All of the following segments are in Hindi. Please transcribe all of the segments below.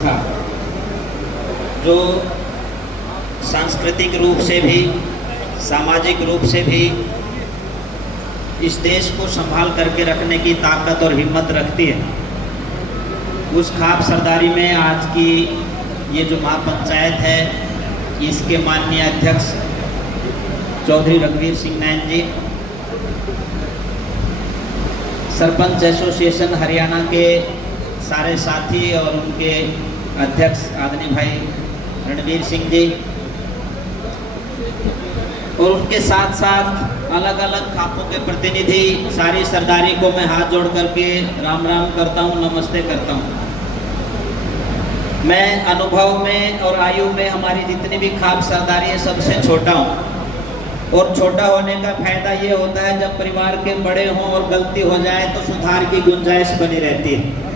था जो सांस्कृतिक रूप से भी सामाजिक रूप से भी इस देश को संभाल करके रखने की ताकत और हिम्मत रखती है। उस खाप सरदारी में आज की ये जो महापंचायत है, इसके माननीय अध्यक्ष चौधरी रघुवीर सिंह नैन जी, सरपंच एसोसिएशन हरियाणा के सारे साथी और उनके अध्यक्ष आदरणीय भाई रणवीर सिंह जी और उनके साथ साथ अलग अलग खापों के प्रतिनिधि, सारी सरदारी को मैं हाथ जोड़ करके राम राम करता हूँ, नमस्ते करता हूँ। मैं अनुभव में और आयु में हमारी जितनी भी खाप सरदारी है सबसे छोटा हूँ और छोटा होने का फायदा ये होता है जब परिवार के बड़े हों और गलती हो जाए तो सुधार की गुंजाइश बनी रहती है।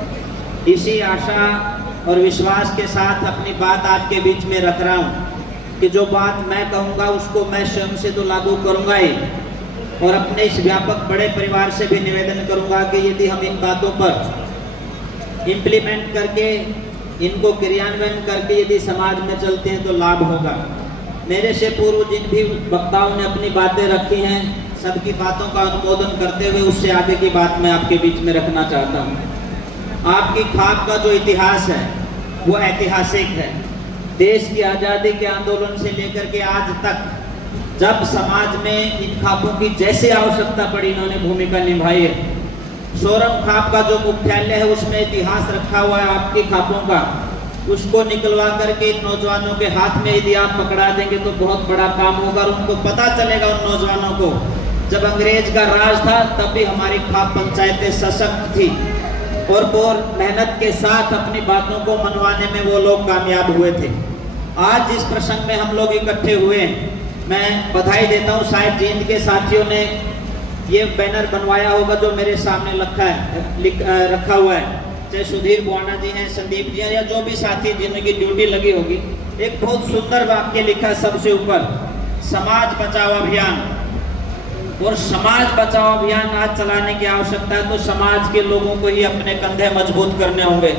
इसी आशा और विश्वास के साथ अपनी बात आपके बीच में रख रहा हूँ कि जो बात मैं कहूँगा उसको मैं स्वयं से तो लागू करूँगा ही और अपने इस व्यापक बड़े परिवार से भी निवेदन करूँगा कि यदि हम इन बातों पर इम्प्लीमेंट करके इनको क्रियान्वयन करके यदि समाज में चलते हैं तो लाभ होगा। मेरे से पूर्व जिन भी वक्ताओं ने अपनी बातें रखी हैं, सबकी बातों का अनुमोदन करते हुए उससे आगे की बात मैं आपके बीच में रखना चाहता हूँ। आपकी खाप का जो इतिहास है वो ऐतिहासिक है। देश की आज़ादी के आंदोलन से लेकर के आज तक जब समाज में इन खापों की जैसे आवश्यकता पड़ी, इन्होंने भूमिका निभाई है। सोरम खाप का जो मुख्यालय है उसमें इतिहास रखा हुआ है आपकी खापों का, उसको निकलवा करके इन नौजवानों के हाथ में यदि आप पकड़ा देंगे तो बहुत बड़ा काम होगा और उनको पता चलेगा उन नौजवानों को जब अंग्रेज का राज था तब भी हमारी खाप पंचायतें सशक्त थी और मेहनत के साथ अपनी बातों को मनवाने में वो लोग कामयाब हुए थे। आज जिस प्रसंग में हम लोग इकट्ठे हुए हैं, मैं बधाई देता हूँ। शायद जींद के साथियों ने ये बैनर बनवाया होगा जो मेरे सामने रखा हुआ है, चाहे सुधीर बुआना जी हैं, संदीप जी हैं या जो भी साथी जिनकी ड्यूटी लगी होगी। एक बहुत सुंदर वाक्य लिखा है सबसे ऊपर, समाज बचाओ अभियान। और समाज बचाओ अभियान आज चलाने की आवश्यकता है तो समाज के लोगों को ही अपने कंधे मजबूत करने होंगे।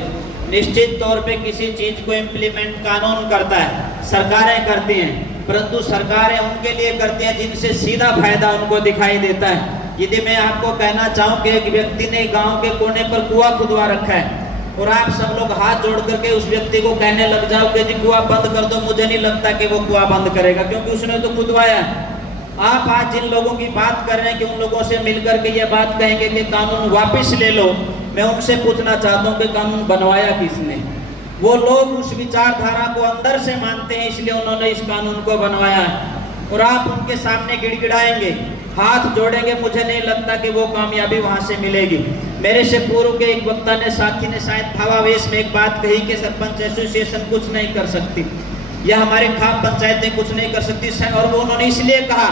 निश्चित तौर पे किसी चीज को इम्प्लीमेंट कानून करता है, सरकारें करती हैं, परंतु सरकारें उनके लिए करती हैं जिनसे सीधा फायदा उनको दिखाई देता है। यदि मैं आपको कहना चाहूँ कि एक व्यक्ति ने गांव के कोने पर कुआं खुदवा रखा है और आप सब लोग हाथ जोड़ करके उस व्यक्ति को कहने लग जाओ कि जी कुआं बंद कर दो, मुझे नहीं लगता कि वो कुआं बंद करेगा, क्योंकि उसने तो खुदवाया है। आप आज जिन लोगों की बात कर रहे हैं कि उन लोगों से मिलकर के ये बात कहेंगे कि कानून वापस ले लो, मैं उनसे पूछना चाहता हूँ कि कानून बनवाया किसने? वो लोग उस विचारधारा को अंदर से मानते हैं, इसलिए उन्होंने इस कानून को बनवाया है। और आप उनके सामने गिड़गिड़ाएंगे, हाथ जोड़ेंगे, मुझे नहीं लगता कि वो कामयाबी वहां से मिलेगी। मेरे से पूर्व के एक वक्ता ने, साथी ने शायद भावावेश में एक बात कही कि सरपंच एसोसिएशन कुछ नहीं कर सकती या हमारे खाप पंचायतें कुछ नहीं कर सकती, और वो उन्होंने इसलिए कहा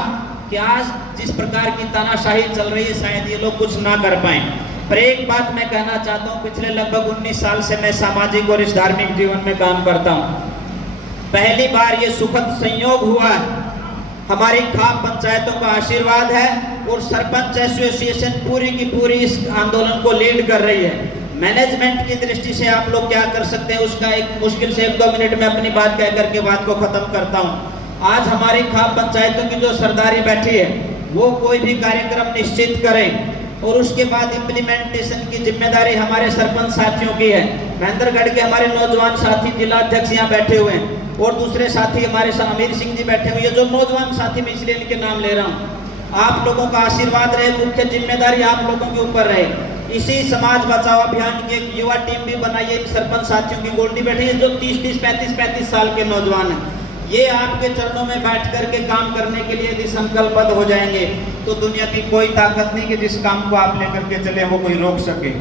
कि आज जिस प्रकार की तानाशाही चल रही है शायद ये लोग कुछ ना कर पाए। पर एक बात मैं कहना चाहता हूँ, पिछले लगभग 19 साल से मैं सामाजिक और इस धार्मिक जीवन में काम करता हूँ। पहली बार ये सुखद संयोग हुआ है, हमारी खाप पंचायतों का आशीर्वाद है और सरपंच एसोसिएशन पूरी की पूरी इस आंदोलन को लीड कर रही है। मैनेजमेंट की दृष्टि से आप लोग क्या कर सकते हैं उसका एक मुश्किल से 1-2 मिनट में अपनी बात कह करके बात को खत्म करता हूँ। आज हमारी खाप पंचायतों की जो सरदारी बैठी है वो कोई भी कार्यक्रम निश्चित करें और उसके बाद इम्प्लीमेंटेशन की जिम्मेदारी हमारे सरपंच साथियों की है। महेंद्रगढ़ के हमारे नौजवान साथी जिला अध्यक्ष यहाँ बैठे हुए हैं और दूसरे साथी हमारे अमीर सिंह जी बैठे हुए हैं। जो नौजवान साथी मैं इसलिए इनके नाम ले रहा हूँ, आप लोगों का आशीर्वाद रहे, मुख्य जिम्मेदारी आप लोगों के ऊपर रहे। इसी समाज बचाओ अभियान की एक युवा टीम भी बनाई है, सरपंच साथियों की गोल्डी बैठी है जो 30-30, 35-35 साल के नौजवान हैं। ये आपके चरणों में बैठ करके काम करने के लिए यदि संकल्पबद्ध हो जाएंगे तो दुनिया की कोई ताकत नहीं कि जिस काम को आप लेकर के चले वो कोई रोक सके।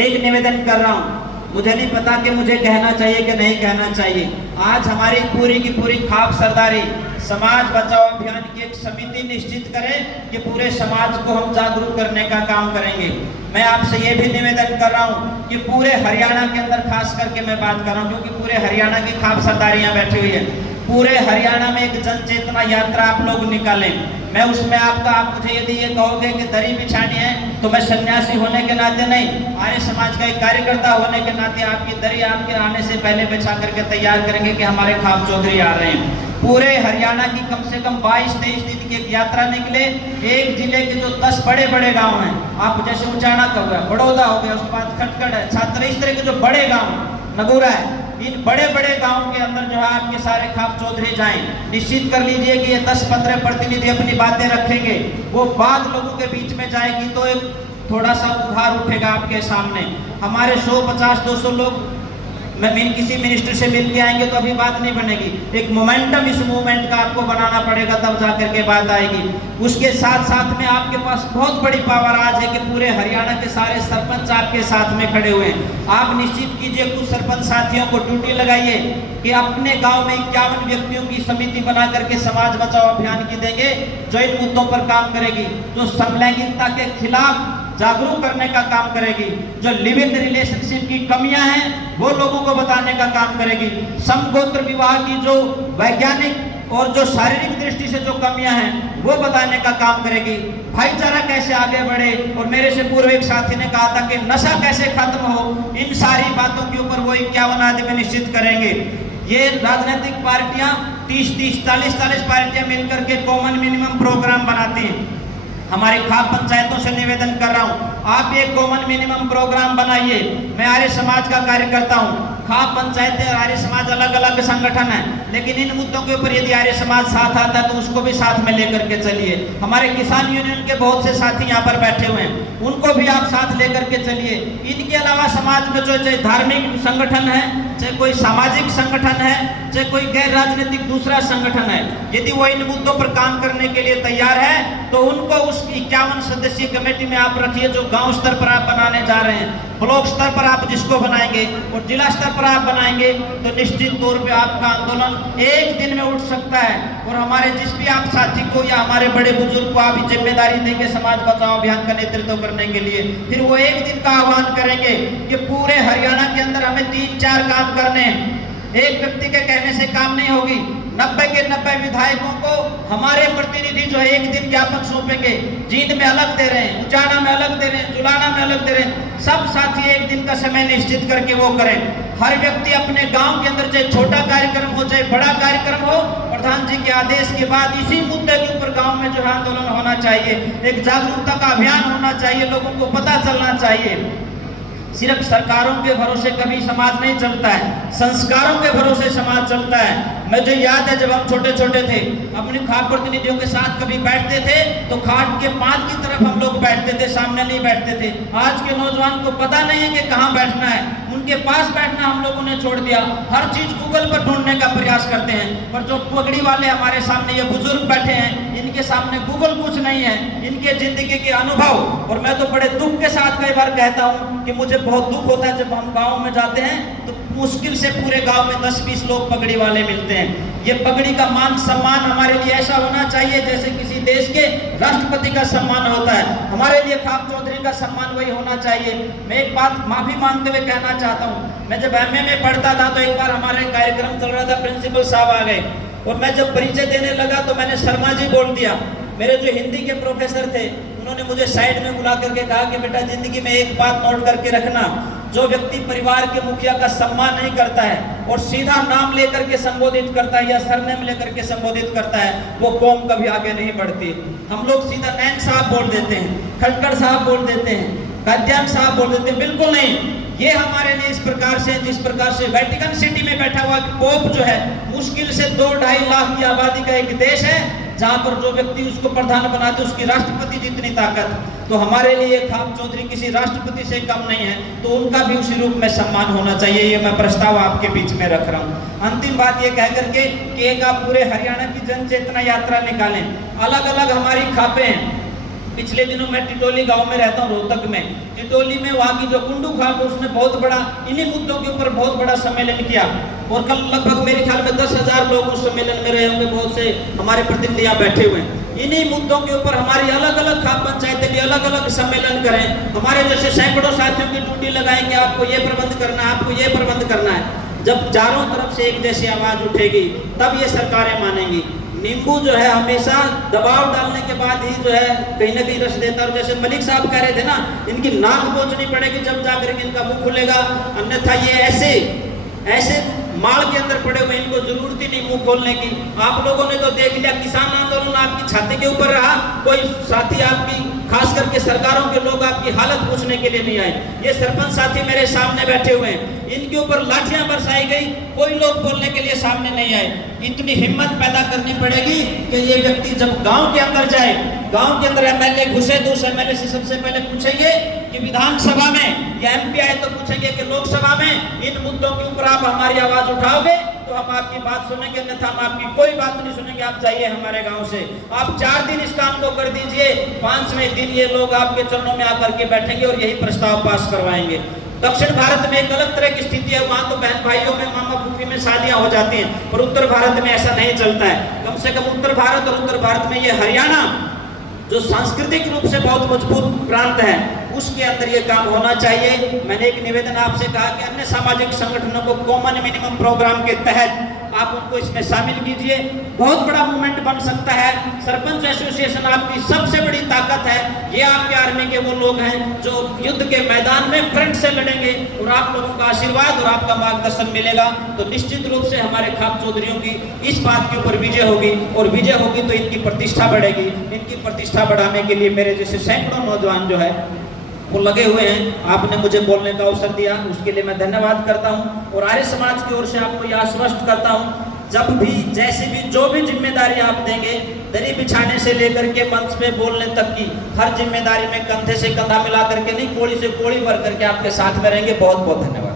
एक निवेदन कर रहा हूँ, मुझे नहीं पता कि मुझे कहना चाहिए कि नहीं कहना चाहिए। आज हमारी पूरी की पूरी खाप सरदारी समाज बचाओ अभियान की एक समिति निश्चित करें कि पूरे समाज को हम जागरूक करने का काम करेंगे। मैं आपसे ये भी निवेदन कर रहा हूँ कि पूरे हरियाणा के अंदर खास करके मैं बात कर रहा हूँ क्योंकि पूरे हरियाणा की खाप सरदारियाँ बैठी हुई है। पूरे हरियाणा में एक जन चेतना यात्रा आप लोग निकालें। मैं उसमें आप मुझे यदि ये कहोगे कि दरी बिछानी है, तो मैं सन्यासी होने के नाते नहीं, आर्य समाज का एक कार्यकर्ता होने के नाते आपकी दरी आपके आने से पहले बिछा करके तैयार करेंगे कि हमारे खाप चौधरी आ रहे हैं। पूरे हरियाणा की कम से कम 22-23 दिन की एक यात्रा निकले। एक जिले के जो 10 बड़े बड़े गांव हैं, आप जैसे उचाणक हो गया, बड़ौदा हो गया, उसके बाद खटखड़ है, छात्र, इस तरह के जो बड़े गांव, नगौरा है, इन बड़े बड़े गांव के अंदर जो है आपके सारे खाप चौधरी जाएं। निश्चित कर लीजिए कि ये 10-15 प्रतिनिधि अपनी बातें रखेंगे, वो बात लोगों के बीच में जाएगी तो एक थोड़ा सा उभार उठेगा आपके सामने। हमारे 150-200 लोग किसी मिनिस्टर से मिल के आएंगे तो अभी बात नहीं बनेगी। एक मोमेंटम इस मूवमेंट का आपको बनाना पड़ेगा, तब जाकर के बात आएगी। उसके साथ साथ में आपके पास बहुत बड़ी पावर आज है कि पूरे हरियाणा के सारे सरपंच आपके साथ में खड़े हुए हैं। आप निश्चित कीजिए, कुछ सरपंच साथियों को ड्यूटी लगाइए कि अपने गांव में 51 व्यक्तियों की समिति बना करके समाज बचाओ अभियान की देंगे, जो इन मुद्दों पर काम करेगी, जो समलैंगिकता के खिलाफ जागरूक करने का काम करेगी, जो लिव इन रिलेशनशिप की कमियां हैं वो लोगों को बताने का काम करेगी, समगोत्र विवाह की जो वैज्ञानिक और जो शारीरिक दृष्टि से जो कमियां हैं वो बताने का काम करेगी, भाईचारा कैसे आगे बढ़े, और मेरे से पूर्व एक साथी ने कहा था कि नशा कैसे खत्म हो, इन सारी बातों के ऊपर वो 51 आदमी निश्चित करेंगे। ये राजनीतिक पार्टियां 30-30, 40-40 पार्टियां मिलकर के कॉमन मिनिमम प्रोग्राम बनाती हैं। हमारी खाप पंचायतों से निवेदन कर रहा हूं, आप एक कॉमन मिनिमम प्रोग्राम बनाइए। मैं आर्य समाज का कार्यकर्ता हूं, खाप पंचायतें और आर्य समाज अलग अलग संगठन है, लेकिन इन मुद्दों के ऊपर यदि आर्य समाज साथ आता है तो उसको भी साथ में लेकर के चलिए। हमारे किसान यूनियन के बहुत से साथी यहाँ पर बैठे हुए हैं, उनको भी आप साथ लेकर के चलिए। इनके अलावा समाज में जो चाहे धार्मिक संगठन है, चाहे कोई सामाजिक संगठन है, चाहे कोई गैर राजनीतिक दूसरा संगठन है, यदि वो इन मुद्दों पर काम करने के लिए तैयार है तो उनको उस 51 सदस्यीय कमेटी में आप रखिए, जो गांव स्तर पर आप बनाने जा रहे हैं, ब्लॉक स्तर पर आप जिसको बनाएंगे और जिला स्तर पर आप बनाएंगे तो निश्चित तौर पे आपका आंदोलन एक दिन में उठ सकता है। और हमारे जिस भी आप साथी को या हमारे बड़े बुजुर्ग को आप जिम्मेदारी देंगे समाज बचाओ अभियान का नेतृत्व करने के लिए, फिर वो एक दिन का आह्वान करेंगे कि पूरे हरियाणा के अंदर हमें 3-4 काम करने हैं। एक व्यक्ति के कहने से काम नहीं होगी, 90 के 90 विधायकों को हमारे प्रतिनिधि जो है एक दिन ज्ञापन सौंपेंगे। जींद में अलग दे रहे हैं, उचाणा में अलग दे रहे हैं, जुलाना में अलग दे रहे हैं, सब साथी एक दिन का समय निश्चित करके वो करें। हर व्यक्ति अपने गांव के अंदर, चाहे छोटा कार्यक्रम हो चाहे बड़ा कार्यक्रम हो, प्रधान जी के आदेश के बाद इसी मुद्दे के ऊपर गांव में जो है आंदोलन होना चाहिए, एक जागरूकता का अभियान होना चाहिए, लोगों को पता चलना चाहिए। सिर्फ सरकारों के भरोसे कभी समाज नहीं चलता है, संस्कारों के भरोसे समाज चलता है। मुझे याद है जब हम छोटे छोटे थे, अपने खाप प्रतिनिधियों के साथ कभी बैठते थे तो खाट के 5 की तरफ हम लोग बैठते थे, सामने नहीं बैठते थे। आज के नौजवान को पता नहीं है कि कहाँ बैठना है, उनके पास बैठना हम लोगों ने छोड़ दिया, हर चीज गूगल पर ढूंढने का प्रयास करते हैं। पर जो पगड़ी वाले हमारे सामने ये बुजुर्ग बैठे हैं, इनके सामने गूगल कुछ नहीं है, इनके जिंदगी के अनुभव। और मैं तो बड़े दुख के साथ कई बार कहता हूँ कि मुझे बहुत दुख होता है जब हम गाँव में जाते हैं तो मुश्किल से पूरे गांव में 10-20 लोग पगड़ी वाले मिलते हैं। ये पगड़ी का मान सम्मान हमारे लिए ऐसा होना चाहिए जैसे किसी देश के राष्ट्रपति का सम्मान होता है, हमारे लिए खाप चौधरी का सम्मान वही होना चाहिए। मैं एक बात माफी मांगते हुए कहना चाहता हूँ, मैं जब एमए में पढ़ता था तो एक बार हमारा कार्यक्रम चल रहा था, प्रिंसिपल साहब आ गए और मैं जब परिचय देने लगा तो मैंने शर्मा जी बोल दिया। मेरे जो हिंदी के प्रोफेसर थे उन्होंने मुझे साइड में बुला करके कहा कि बेटा जिंदगी में एक बात नोट करके रखना, जो व्यक्ति परिवार के मुखिया का सम्मान नहीं करता है और सीधा नाम लेकर के संबोधित करता है या सरनेम लेकर के संबोधित करता है, वो कौम कभी आगे नहीं बढ़ती। हम लोग सीधा नैन साहब बोल देते हैं, खटकर साहब बोल देते हैं, काद्यान साहब बोल देते हैं, बिल्कुल नहीं। ये हमारे लिए इस प्रकार से, जिस प्रकार से वेटिकन सिटी में बैठा हुआ पोप जो है, मुश्किल से 2-2.5 लाख की आबादी का एक देश है जहां पर जो व्यक्ति उसको प्रधान बनाते उसकी राष्ट्रपति जितनी ताकत। तो हमारे लिए खाप चौधरी किसी राष्ट्रपति से कम नहीं है, तो उनका भी उसी रूप में सम्मान होना चाहिए। ये मैं प्रस्ताव आपके बीच में रख रहा हूँ। अंतिम बात ये कह करके कि एक आप पूरे हरियाणा की जन चेतना यात्रा निकालें। अलग अलग हमारी खापें हैं। पिछले दिनों मैं टिटोली गांव में रहता हूं, रोहतक में। टिटोली में वहां की जो कुंडू खाप है उसने बहुत बड़ा इन्हीं मुद्दों के ऊपर बहुत बड़ा सम्मेलन किया और कल लगभग मेरे ख्याल में 10,000 लोग उस सम्मेलन में रहे होंगे। बहुत से हमारे प्रतिनिधि यहाँ बैठे हुए हैं। इन्हीं मुद्दों के ऊपर हमारी अलग अलग खाप पंचायतें भी अलग अलग सम्मेलन करें। हमारे जैसे सैकड़ों साथियों की ड्यूटी लगाएंगे, आपको ये प्रबंध करना है, आपको ये प्रबंध करना है। जब चारों तरफ से एक जैसी आवाज उठेगी तब ये सरकारें मानेंगी। नींबू जो है हमेशा दबाव डालने के बाद ही जो है कहीं ना कहीं रस देता है। और जैसे मलिक साहब कह रहे थे ना, इनकी नाक पहुंचनी पड़ेगी जब जाकर के इनका मुंह खुलेगा, अन्यथा ये ऐसे माल के अंदर पड़े हुए, इनको जरूरत ही नहीं मुंह खोलने की। आप लोगों ने तो देख लिया, किसान आंदोलन आपकी छाती के ऊपर रहा, कोई साथी आपकी, खास करके सरकारों के लोग आपकी हालत पूछने के लिए नहीं आए। ये सरपंच साथी मेरे सामने बैठे हुए हैं, इनके ऊपर लाठियां बरसाई गई, कोई लोग बोलने के लिए सामने नहीं आए। इतनी हिम्मत पैदा करनी पड़ेगी कि ये व्यक्ति जब गांव के अंदर जाए, गांव के अंदर एमएलए घुसे तो उस एमएलए से सबसे पहले पूछेंगे कि विधानसभा में या एमपी आए तो पूछेंगे कि लोकसभा में इन मुद्दों के ऊपर आप हमारी आवाज उठाओगे तो हम आपकी बात सुनेंगे, अन्यथा हम आपकी कोई बात नहीं सुनेंगे। आप जाइए हमारे गांव से। आप 4 दिन इस काम को कर दीजिए, 5वें दिन ये लोग आपके चरणों में आकर के बैठेंगे और यही प्रस्ताव पास करवाएंगे। दक्षिण भारत में एक अलग तरह की स्थिति है, वहां तो बहन भाइयों में, मामा फूफी में शादियां हो जाती हैं, पर उत्तर भारत में ऐसा नहीं चलता है। कम से कम उत्तर भारत और उत्तर भारत में ये हरियाणा जो सांस्कृतिक रूप से बहुत मजबूत प्रांत है, उसके अंदर ये काम होना चाहिए। मैंने एक निवेदन आपसे कहा कि अन्य सामाजिक संगठनों को कॉमन मिनिमम प्रोग्राम के तहत आप उनको इसमें शामिल कीजिए, बहुत बड़ा मूवमेंट बन सकता है। सरपंच एसोसिएशन आपकी सबसे बड़ी ताकत है। ये आपके आर्मी के वो लोग हैं जो युद्ध के मैदान में फ्रंट से लड़ेंगे, और आप लोगों का आशीर्वाद और आपका मार्गदर्शन मिलेगा तो निश्चित रूप से हमारे खाप चौधरियों की इस बात के ऊपर विजय होगी, और विजय होगी तो इनकी प्रतिष्ठा बढ़ेगी। इनकी प्रतिष्ठा बढ़ाने के लिए मेरे जैसे सैकड़ों नौजवान जो है वो लगे हुए हैं। आपने मुझे बोलने का अवसर दिया, उसके लिए मैं धन्यवाद करता हूं। और आर्य समाज की ओर से आपको यह आश्वस्त करता हूं, जब भी, जैसे भी, जो भी जिम्मेदारी आप देंगे, दरी बिछाने से लेकर के मंच पे बोलने तक की हर जिम्मेदारी में कंधे से कंधा मिला करके नहीं, कोड़ी से कोड़ी भर करके आपके साथ में रहेंगे। बहुत बहुत धन्यवाद।